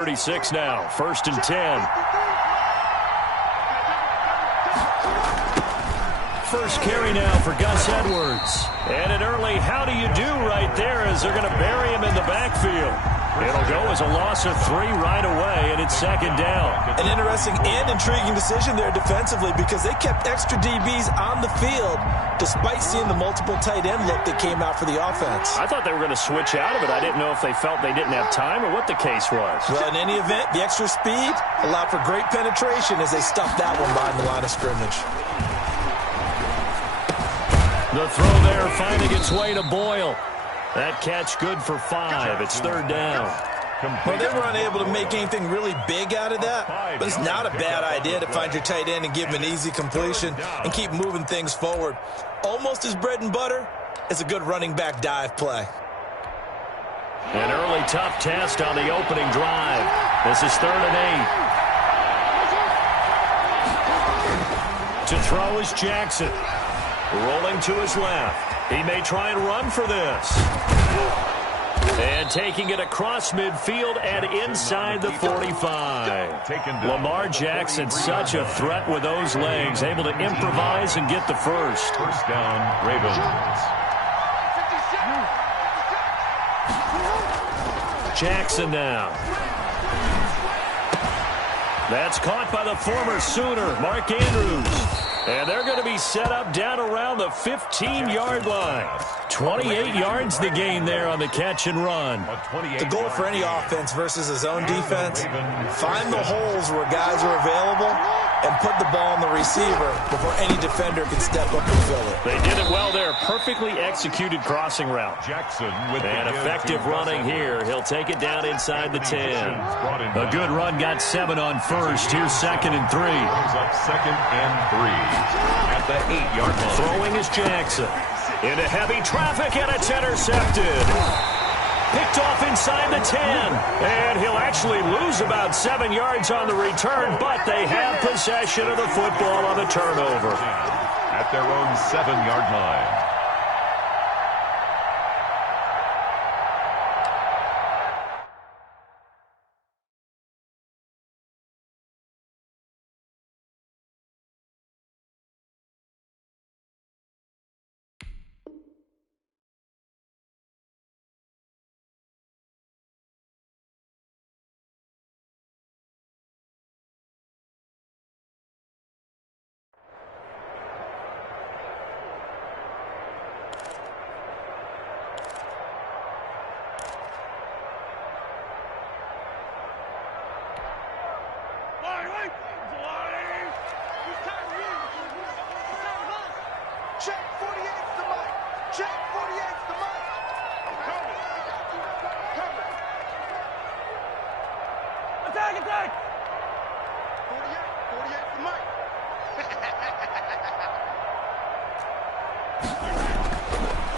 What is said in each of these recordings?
36 now, 1st and 10. First carry now for Gus Edwards. And an early how do you do right there as they're going to bury him in the backfield. It'll go as a loss of 3 right away, and it's 2nd down. An interesting and intriguing decision there defensively because they kept extra DBs on the field despite seeing the multiple tight end look that came out for the offense. I thought they were going to switch out of it. I didn't know if they felt they didn't have time or what the case was. Well, in any event, the extra speed allowed for great penetration as they stuffed that one behind the line of scrimmage. The throw there finding its way to Boyle. That catch good for 5. It's 3rd down. Well, they were unable to make anything really big out of that, but it's not a bad idea to find your tight end and give him an easy completion and keep moving things forward. Almost as bread and butter as a good running back dive play. An early tough test on the opening drive. This is 3rd and 8. To throw is Jackson. Rolling to his left. He may try and run for this. And taking it across midfield and inside the 45. Lamar Jackson, such a threat with those legs, able to improvise and get the first. First down, Ravens. Jackson now. That's caught by the former Sooner, Mark Andrews. And they're going to be set up down around the 15-yard line. 28 yards the gain there on the catch and run. The goal for any offense versus a zone defense, find the holes where guys are available and put the ball on the receiver before any defender can step up and fill it. They did it well there. Perfectly executed crossing route. Jackson with and effective running here. He'll take it down inside the 10. A good run got 7 on first. Here's 2nd and 3. Brings up 2nd and 3 at the 8-yard line. Throwing is Jackson. Into heavy traffic, and it's intercepted. Picked off inside the 10. And he'll actually lose about 7 yards on the return, but they have possession of the football on the turnover. At their own 7-yard line.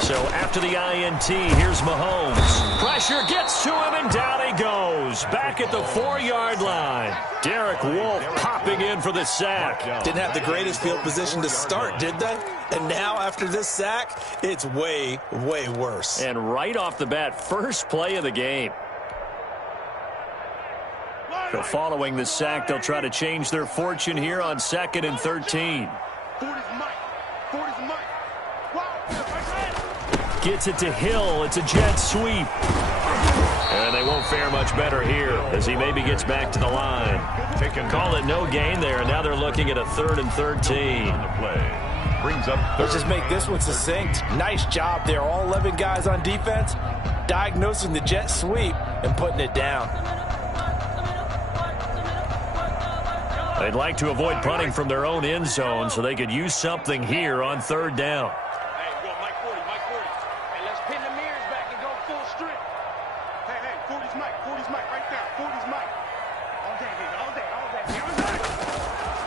So after the INT, here's Mahomes. Pressure gets to him, and down he goes. Back at the 4-yard line. Derek Wolfe popping in for the sack. Didn't have the greatest field position to start, did they? And now after this sack, it's way, way worse. And right off the bat, first play of the game. So following the sack, they'll try to change their fortune here on 2nd and 13. Gets it to Hill. It's a jet sweep. And they won't fare much better here as he maybe gets back to the line. Call it no gain there, and now they're looking at a 3rd and 13. On the play. Brings up Let's just make this one succinct. Nice job there. All 11 guys on defense diagnosing the jet sweep and putting it down. They'd like to avoid punting from their own end zone so they could use something here on 3rd down.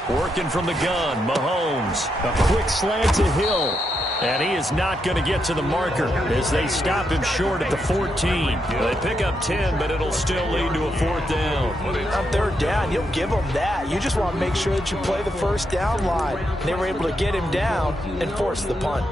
Working from the gun, Mahomes. A quick slant to Hill. And he is not going to get to the marker as they stop him short at the 14. They pick up 10, but it'll still lead to a 4th down. On 3rd down, you'll give them that. You just want to make sure that you play the first down line. They were able to get him down and force the punt.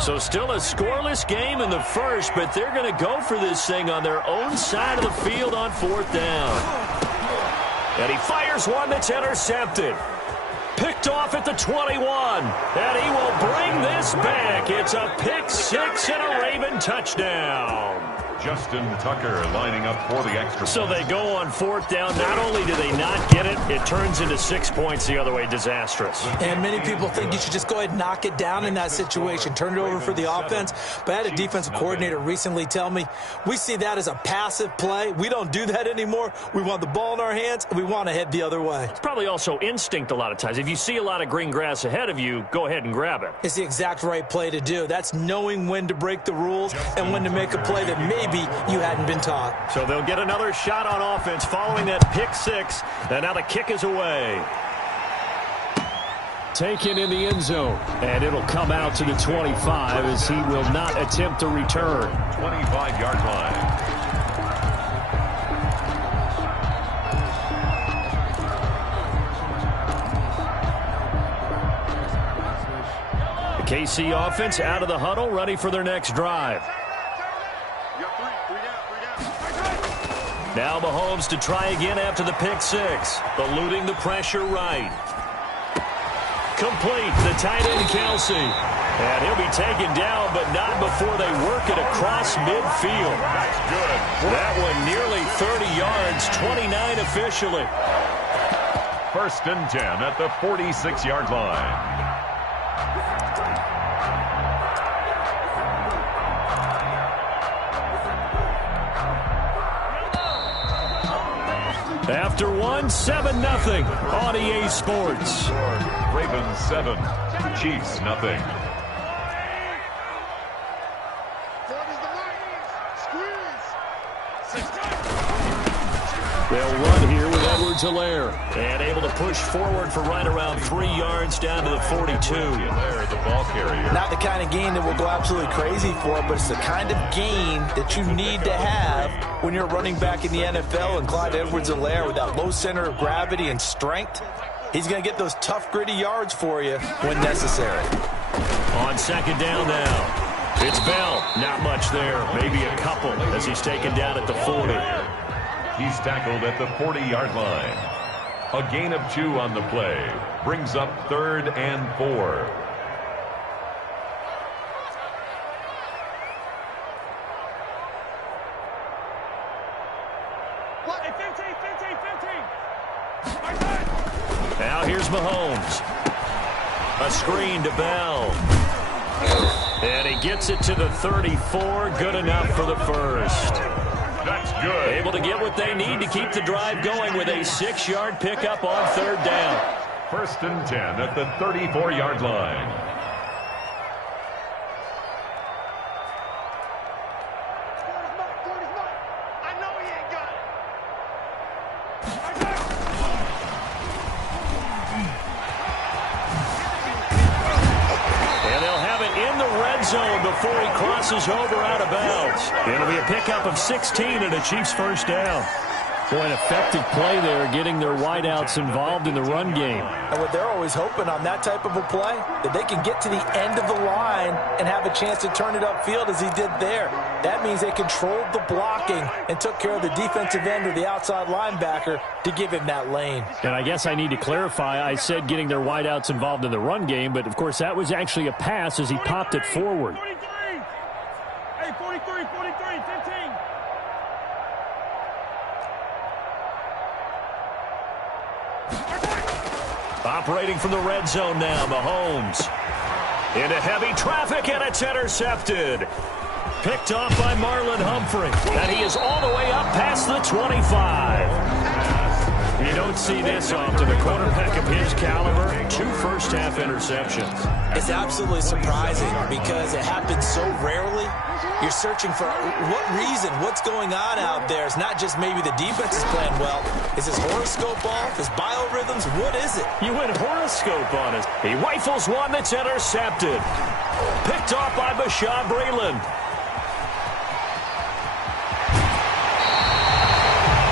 So still a scoreless game in the first, but they're going to go for this thing on their own side of the field on 4th down. And he fires one that's intercepted. Picked off at the 21. And he will bring this back. It's a pick six and a Raven touchdown. Justin Tucker lining up for the extra point. So they go on 4th down. Not only do they not get it, it turns into 6 points the other way. Disastrous. And many people think you should just go ahead and knock it down in that situation. Turn it over for the offense. But I had a defensive coordinator recently tell me, we see that as a passive play. We don't do that anymore. We want the ball in our hands, and we want to head the other way. It's probably also instinct a lot of times. If you see a lot of green grass ahead of you, go ahead and grab it. It's the exact right play to do. That's knowing when to break the rules and when to make a play that maybe you hadn't been taught. So they'll get another shot on offense following that pick six. And now the kick is away. Taken in the end zone. And it'll come out to the 25 as he will not attempt to return. 25-yard line. The KC offense out of the huddle, ready for their next drive. Now Mahomes to try again after the pick six. Eluding the pressure right. Complete. The tight end, Kelsey. And he'll be taken down, but not before they work it across midfield. That's good. That one nearly 30 yards, 29 officially. 1st and 10 at the 46-yard line. After one, 7-0 on EA Sports. Ravens 7, Chiefs nothing. They'll run here with Edwards-Helaire. And able to push forward for right around 3 yards down to the 42. Helaire, the ball carrier. Not the kind of gain that will go absolutely crazy for, but it's the kind of gain that you need to have when you're running back in the NFL. And Clyde Edwards-Helaire, with that low center of gravity and strength, he's going to get those tough, gritty yards for you when necessary. On 2nd down now. It's Bell. Not much there. Maybe a couple as he's taken down at the 40. He's tackled at the 40-yard line. A gain of 2 on the play. Brings up 3rd and 4. Now here's Mahomes. A screen to Bell. And he gets it to the 34. Good enough for the first. That's good. Able to get what they need to keep the drive going with a 6-yard pickup on 3rd down. 1st and 10 at the 34-yard line. Zone before he crosses over out of bounds. It'll be a pickup of 16 and a Chiefs first down. Boy, an effective play there, getting their wideouts involved in the run game. And what they're always hoping on that type of a play, that they can get to the end of the line and have a chance to turn it upfield as he did there. That means they controlled the blocking and took care of the defensive end or the outside linebacker to give him that lane. And I guess I need to clarify, I said getting their wideouts involved in the run game, but of course that was actually a pass as he popped it forward. 43. Hey, 43, 15. Operating from the red zone now, Mahomes. Into heavy traffic, and it's intercepted. Picked off by Marlon Humphrey. And he is all the way up past the 25. You don't see this often. A quarterback of his caliber, 2 first-half interceptions. It's absolutely surprising because it happens so rarely. You're searching for what reason, what's going on out there. It's not just maybe the defense is playing well. Is his horoscope off? His biorhythms? What is it? You went horoscope on us. He rifles one that's intercepted. Picked off by Bashaud Breeland.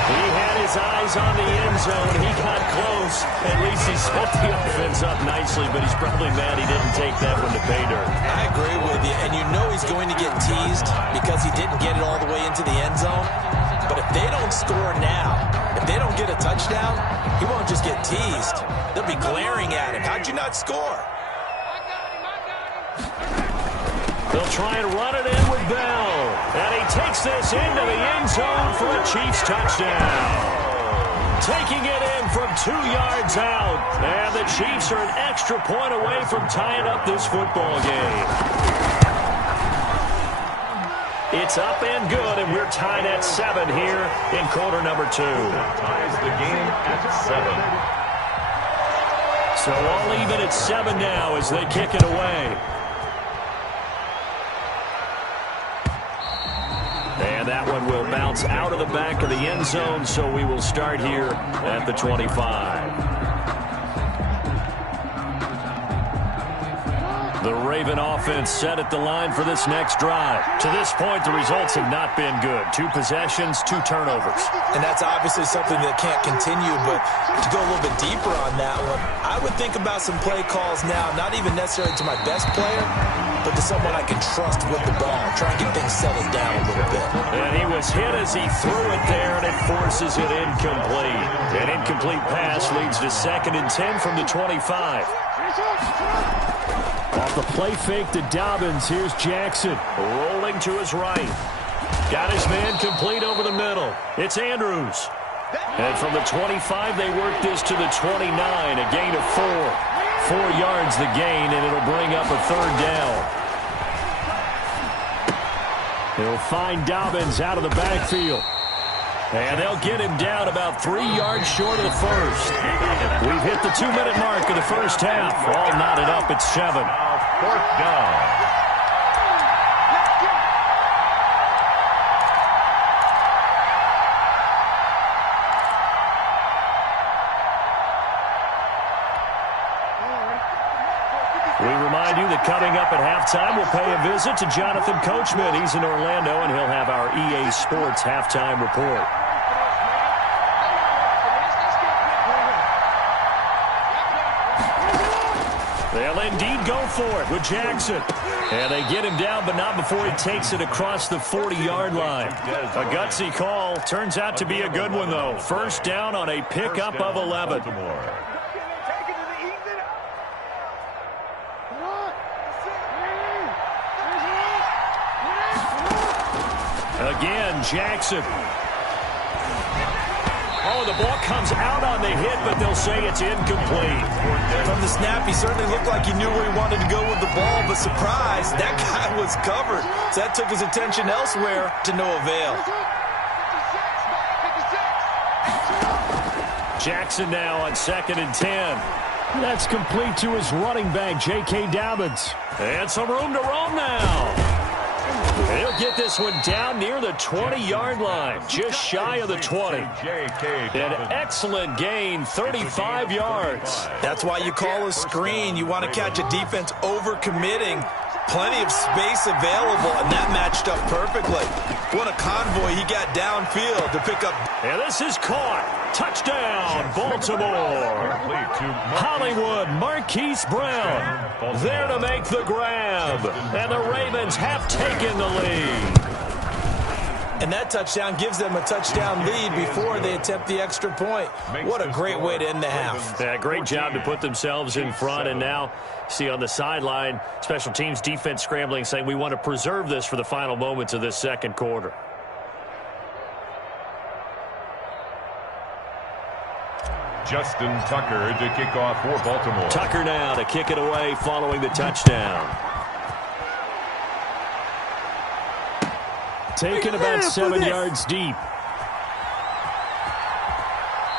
He had his eyes on the end zone. He got close. At least he set the offense up nicely, but he's probably mad he didn't take that one to pay dirt. I agree with you, and you know he's going to get teased because he didn't get it all the way into the end zone. But if they don't score now, if they don't get a touchdown, he won't just get teased. They'll be glaring at him. How'd you not score? They'll try and run it in with Bell. And he takes this into the end zone for a Chiefs touchdown. Taking it in from 2 yards out. And the Chiefs are an extra point away from tying up this football game. It's up and good, and we're tied at 7 here in quarter number 2. Ties the game at 7. So all even at 7 now as they kick it away. And that one will bounce out of the back of the end zone, so we will start here at the 25. The Raven offense set at the line for this next drive. To this point, the results have not been good. 2 possessions, 2 turnovers. And that's obviously something that can't continue, but to go a little bit deeper on that one, I would think about some play calls now, not even necessarily to my best player, but to someone I can trust with the ball. Try and get things settled down a little bit. And he was hit as he threw it there, and it forces it incomplete. An incomplete pass leads to 2nd and 10 from the 25. Off the play fake to Dobbins, here's Jackson. Rolling to his right. Got his man complete over the middle. It's Andrews. And from the 25, they work this to the 29, a gain of 4. 4 yards the gain, and it'll bring up a 3rd down. They'll find Dobbins out of the backfield. And they'll get him down about 3 yards short of the first. We've hit the 2-minute mark of the first half. All knotted up at 7. 4th down. We remind you that coming up at halftime, we'll pay a visit to Jonathan Coachman. He's in Orlando, and he'll have our EA Sports halftime report. They'll indeed go for it with Jackson. And they get him down, but not before he takes it across the 40-yard line. A gutsy call. Turns out to be a good one, though. 1st down on a pickup of 11. Again, Jackson. Oh, the ball comes out on the hit, but they'll say it's incomplete. From the snap, he certainly looked like he knew where he wanted to go with the ball, but surprise, that guy was covered. So that took his attention elsewhere to no avail. Jackson now on 2nd and 10. That's complete to his running back, J.K. Dobbins. And some room to roam now. He'll get this one down near the 20-yard line, just shy of the 20. An excellent gain, 35 yards. That's why you call a screen. You want to catch a defense over-committing. Plenty of space available, and that matched up perfectly. What a convoy he got downfield to pick up. And this is caught. Touchdown, Baltimore. Hollywood, Marquise Brown there to make the grab. And the Ravens have taken the lead. And that touchdown gives them a touchdown lead before they attempt the extra point. What a great way to end the half. Yeah, great job to put themselves in front. And now, see on the sideline, special teams defense scrambling, saying we want to preserve this for the final moments of this 2nd quarter. Justin Tucker to kick off for Baltimore. Tucker now to kick it away following the touchdown. Taken about 7 yards deep.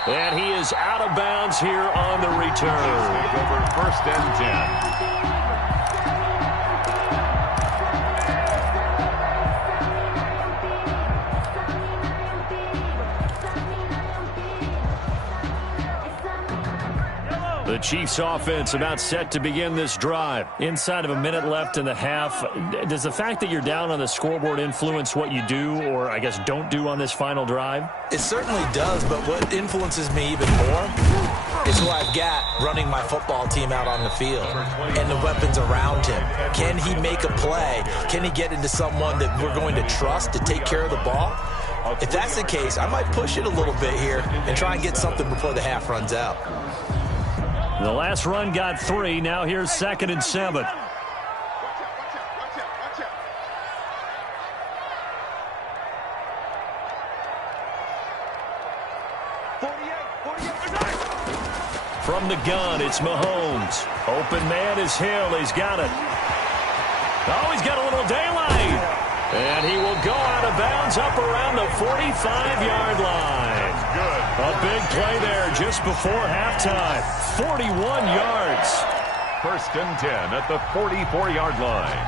And he is out of bounds here on the return. Over 1st and 10. The Chiefs offense about set to begin this drive. Inside of a minute left in the half. Does the fact that you're down on the scoreboard influence what you do, or I guess don't do on this final drive? It certainly does, but what influences me even more is who I've got running my football team out on the field and the weapons around him. Can he make a play? Can he get into someone that we're going to trust to take care of the ball? If that's the case, I might push it a little bit here and try and get something before the half runs out. The last run got 3. Now here's 2nd and 7. From the gun, it's Mahomes. Open man is Hill. He's got it. Oh, he's got a little daylight. And he will go out of bounds up around the 45-yard line. Good. A big play there just before halftime. 41 yards. 1st and 10 at the 44-yard line.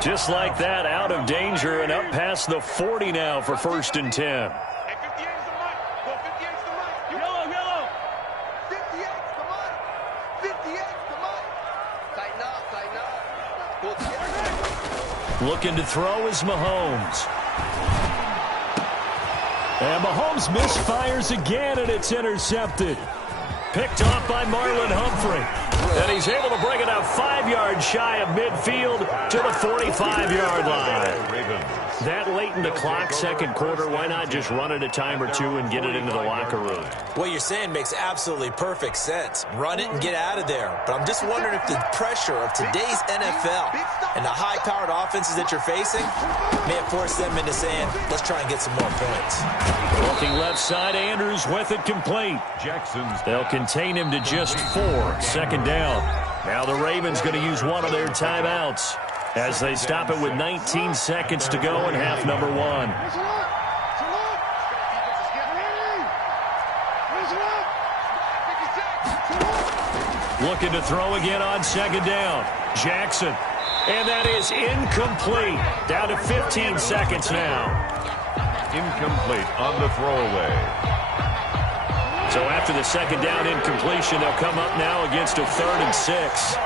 Just like that, out of danger and up past the 40 now for 1st and 10. Looking to throw is Mahomes. And Mahomes misfires again, and it's intercepted. Picked off by Marlon Humphrey. And he's able to bring it out 5 yards shy of midfield to the 45-yard line. That late in the clock, second quarter, why not just run it a time or two and get it into the locker room? What you're saying makes absolutely perfect sense. Run it and get out of there. But I'm just wondering if the pressure of today's NFL and the high-powered offenses that you're facing may have forced them into saying, let's try and get some more points. Looking left side, Andrews with it complete. Jackson's. They'll contain him to just 4. 2nd down. Now the Ravens going to use one of their timeouts as they stop it with 19 seconds to go in half number 1. Looking to throw again on 2nd down. Jackson. And that is incomplete. Down to 15 seconds now. Incomplete on the throwaway. So after the 2nd down incompletion, they'll come up now against a 3rd and 6.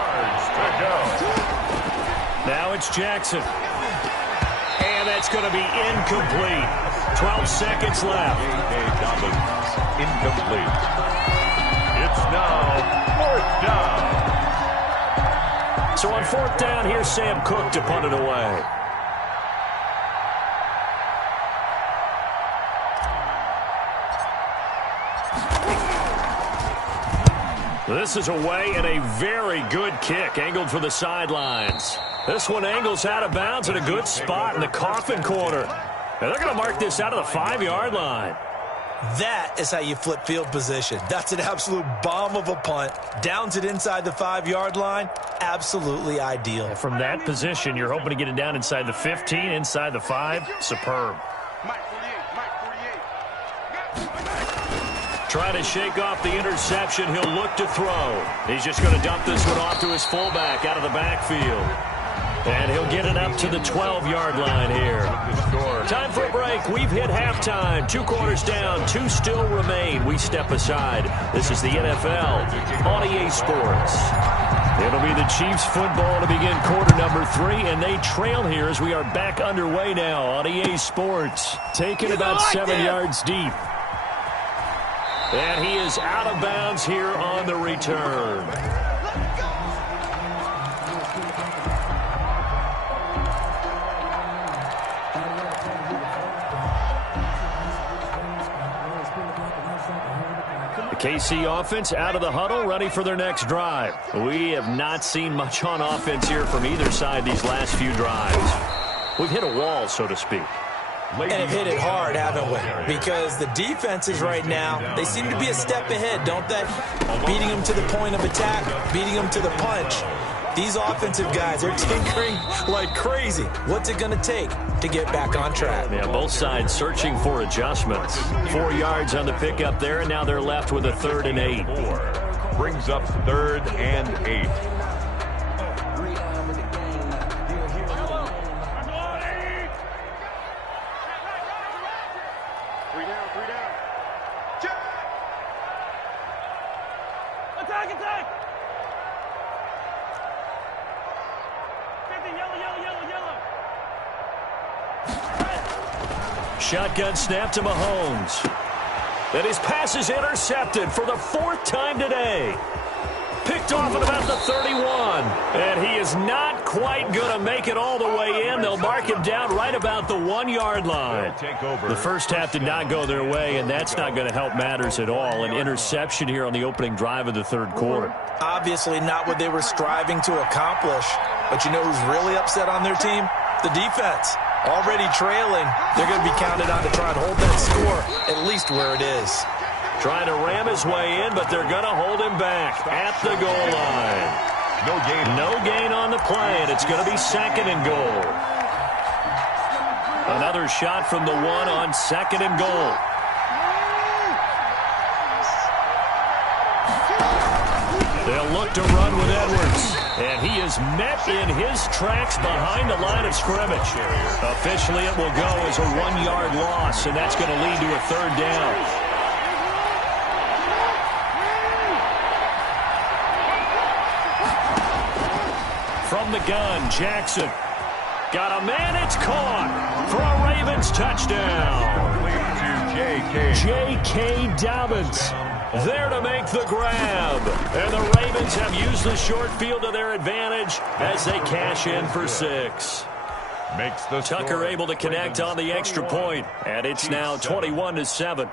Now it's Jackson. And that's going to be incomplete. 12 seconds left. Dobbins, incomplete. It's now 4th down. So on 4th down, here's Sam Cook to punt it away. This is away and a very good kick, angled for the sidelines. This one angles out of bounds at a good spot in the coffin corner. And they're going to mark this out of the 5-yard line. That is how you flip field position. That's an absolute bomb of a punt. Downs it inside the 5-yard line. Absolutely ideal. And from that position, you're hoping to get it down inside the 15, inside the 5. Superb. Trying to shake off the interception. He'll look to throw. He's just going to dump this one off to his fullback out of the backfield. And he'll get it up to the 12-yard line here. Time for a break. We've hit halftime. 2 quarters down. 2 still remain. We step aside. This is the NFL on EA Sports. It'll be the Chiefs football to begin quarter number 3, and they trail here as we are back underway now on EA Sports. Taken about 7 yards deep. And he is out of bounds here on the return. The KC offense out of the huddle, ready for their next drive. We have not seen much on offense here from either side these last few drives. We've hit a wall, so to speak. And have hit it hard, haven't we? Because the defenses right now, they seem to be a step ahead, don't they? Beating them to the point of attack, beating them to the punch. These offensive guys are tinkering like crazy. What's it going to take to get back on track? Yeah, both sides searching for adjustments. 4 yards on the pickup there, and now they're left with a 3rd and 8. Brings up 3rd and 8. Shotgun snap to Mahomes. And his pass is intercepted for the 4th time today. Picked off at about the 31. And he is not quite going to make it all the way in. They'll mark him down right about the 1-yard line. The first half did not go their way, and that's not going to help matters at all. An interception here on the opening drive of the 3rd quarter. Obviously not what they were striving to accomplish. But you know who's really upset on their team? The defense. Already trailing. They're going to be counted on to try and hold that score at least where it is. Trying to ram his way in, but they're going to hold him back at the goal line. No gain on the play, and it's going to be 2nd and goal. Another shot from the 1 on 2nd and goal. They'll look to run with Edwards. And he is met in his tracks behind the line of scrimmage. Officially, it will go as a 1-yard loss, and that's going to lead to a 3rd down. From the gun, Jackson. Got a man, it's caught for a Ravens touchdown. J.K. Dobbins there to make the grab. And the Ravens have used the short field to their advantage as they cash in for 6. Tucker able to connect on the extra point, and it's now 21-7.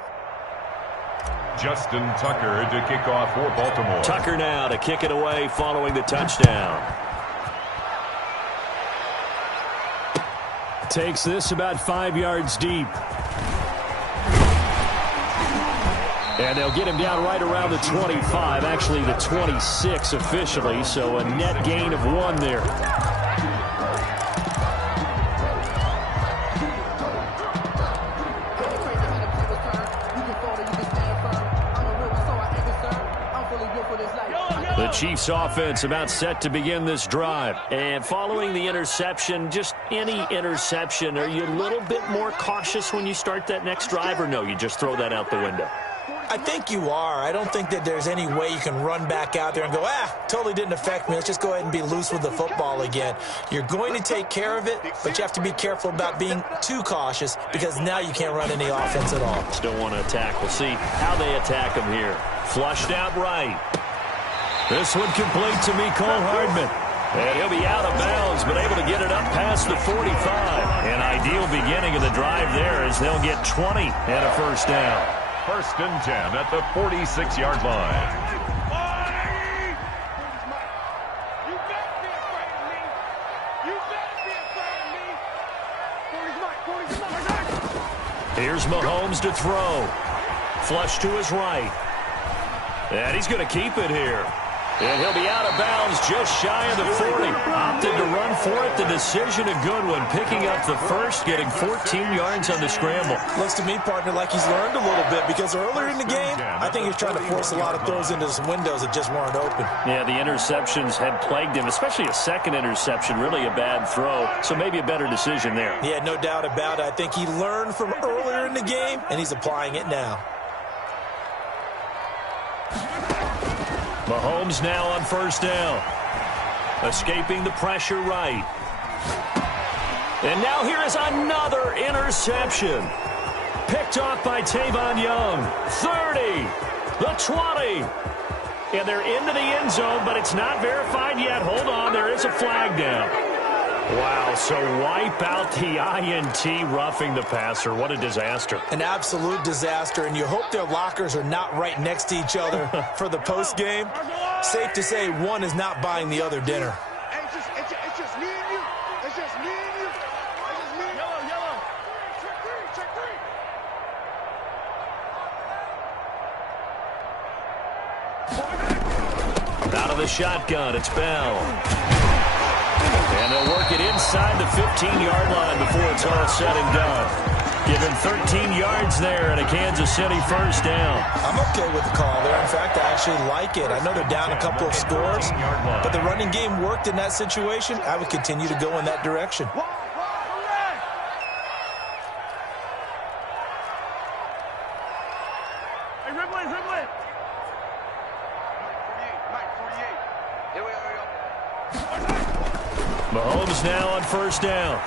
Justin Tucker to kick off for Baltimore. Tucker now to kick it away following the touchdown. Takes this about 5 yards deep. And they'll get him down right around the 25, actually the 26 officially, so a net gain of 1 there. The Chiefs offense about set to begin this drive. And following the interception, just any interception, are you a little bit more cautious when you start that next drive, or no, you just throw that out the window? I think you are. I don't think that there's any way you can run back out there and go, totally didn't affect me. Let's just go ahead and be loose with the football again. You're going to take care of it, but you have to be careful about being too cautious because now you can't run any offense at all. Still want to attack. We'll see how they attack him here. Flushed out right. This one complete to Mecole Hardman. And he'll be out of bounds, but able to get it up past the 45. An ideal beginning of the drive there as they'll get 20 and a 1st down. 1st and 10 at the 46-yard line. Here's Mahomes to throw. Flush to his right. And he's going to keep it here. And he'll be out of bounds just shy of the 40. Opted to run for it. The decision a good one. Picking up the 1st, getting 14 yards on the scramble. Looks to me, partner, like he's learned a little bit because earlier in the game, I think he was trying to force a lot of throws into some windows that just weren't open. Yeah, the interceptions had plagued him, especially a 2nd interception. Really a bad throw. So maybe a better decision there. Yeah, no doubt about it. I think he learned from earlier in the game, and he's applying it now. Mahomes now on 1st down. Escaping the pressure right. And now here is another interception. Picked off by Tavon Young. 30. The 20. And they're into the end zone, but it's not verified yet. Hold on, there is a flag down. Wow, so wipe out the INT, roughing the passer. What a disaster. An absolute disaster, and you hope their lockers are not right next to each other for the post game. Safe to say one is not buying the other dinner. It's just me and you. It's just me and you. It's just me. Yellow. Check three. Out of the shotgun, it's Bell. And they'll work it inside the 15-yard line before it's all said and done. Give him 13 yards there and a Kansas City 1st down. I'm okay with the call there. In fact, I actually like it. I know they're down a couple of scores, but the running game worked in that situation. I would continue to go in that direction. Hey, Ridley. Mike, 48. Here we go. Mahomes now on 1st down.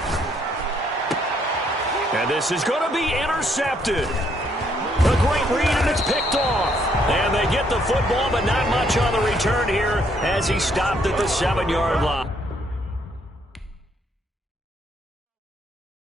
And this is going to be intercepted. A great read, and it's picked off. And they get the football, but not much on the return here as he stopped at the 7-yard line.